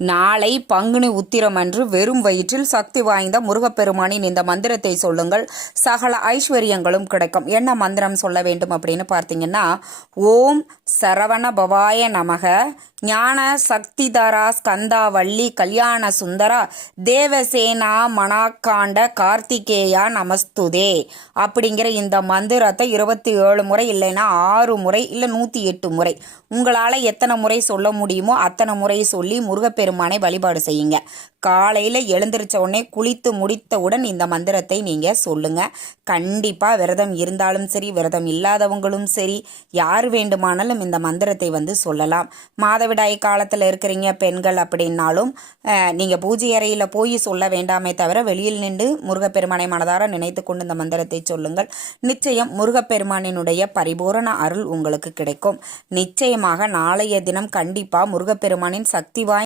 நாளை பங்குனி உத்திரம் அன்று வெறும் வயிற்றில் சக்தி வாய்ந்த முருகப்பெருமானின் இந்த மந்திரத்தை சொல்லுங்கள், சகல ஐஸ்வர்யங்களும் கிடைக்கும். என்ன மந்திரம் சொல்ல வேண்டும் அப்படின்னு பார்த்தீங்கன்னா, ஓம் சரவண பவாய நமக, ஞான சக்திதரா ஸ்கந்தா வள்ளி கல்யாண சுந்தரா தேவசேனா மணாக்காண்ட கார்த்திகேயா நமஸ்துதே அப்படிங்கிற இந்த மந்திரத்தை 27 முறை இல்லைன்னா 6 முறை இல்லை 108 முறை உங்களால் எத்தனை முறை சொல்ல முடியுமோ அத்தனை முறை சொல்லி முருகப்பெருமானை வழிபாடு செய்யுங்க. காலையில் எழுந்திரிச்ச உடனே குளித்து முடித்தவுடன் இந்த மந்திரத்தை நீங்கள் சொல்லுங்கள். கண்டிப்பாக விரதம் இருந்தாலும் சரி, விரதம் இல்லாதவங்களும் சரி, யார் வேண்டுமானாலும் இந்த மந்திரத்தை சொல்லலாம். மாதவிடாய் காலத்தில் இருக்கிறீங்க பெண்கள் அப்படின்னாலும் நீங்கள் பூஜை அறையில் போய் சொல்ல வேண்டாமே தவிர வெளியில் நின்று முருகப்பெருமானை மனதார நினைத்து கொண்டு இந்த மந்திரத்தை சொல்லுங்கள். நிச்சயம் முருகப்பெருமானினுடைய பரிபூரண அருள் உங்களுக்கு கிடைக்கும். நிச்சயமாக நாளைய தினம் கண்டிப்பாக முருகப்பெருமானின் சக்தி